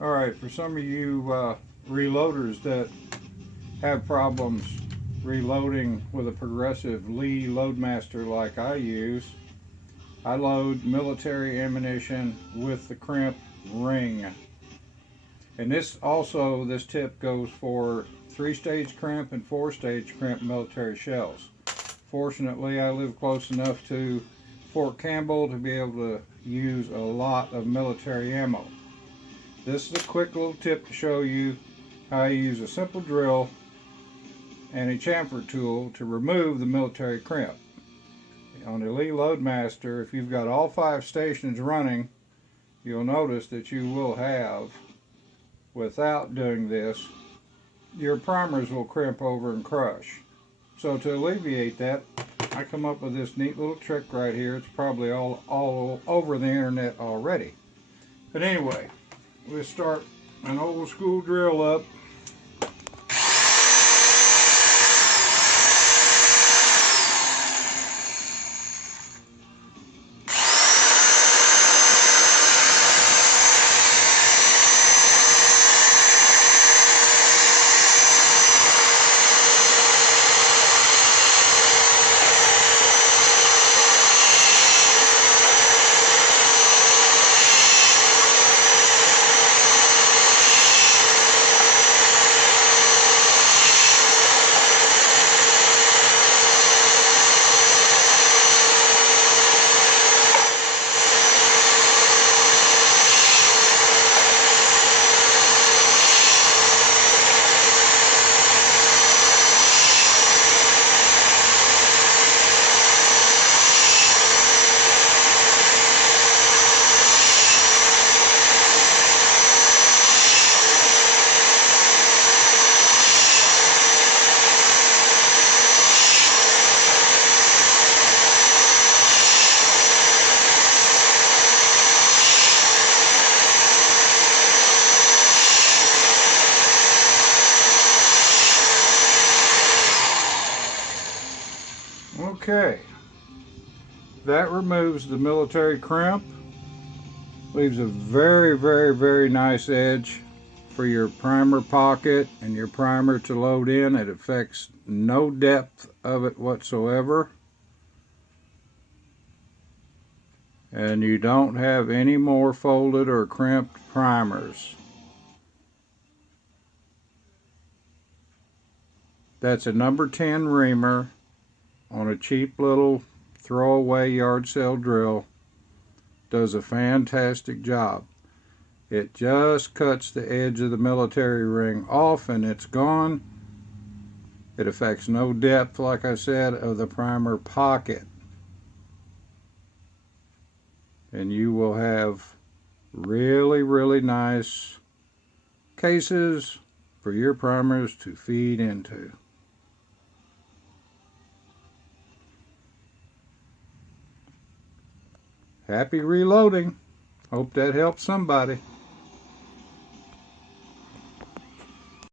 Alright, for some of you reloaders that have problems reloading with a progressive Lee Loadmaster like I use, I load military ammunition with the crimp ring. And this tip goes for 3-stage crimp and 4-stage crimp military shells. Fortunately, I live close enough to Fort Campbell to be able to use a lot of military ammo. This is a quick little tip to show you how I use a simple drill and a chamfer tool to remove the military crimp. On the Lee Loadmaster, if you've got all 5 stations running, you'll notice that you will have, without doing this, your primers will crimp over and crush. So to alleviate that, I come up with this neat little trick right here. It's probably all over the internet already. But anyway, we'll start an old school drill up. Okay, that removes the military crimp, leaves a very nice edge for your primer pocket and your primer to load in. It affects no depth of it whatsoever, and you don't have any more folded or crimped primers. That's a number 10 reamer on a cheap little throwaway yard sale drill. Does a fantastic job. It just cuts the edge of the military ring off and it's gone. It affects no depth, like I said, of the primer pocket. And you will have really nice cases for your primers to feed into. Happy reloading. Hope that helps somebody.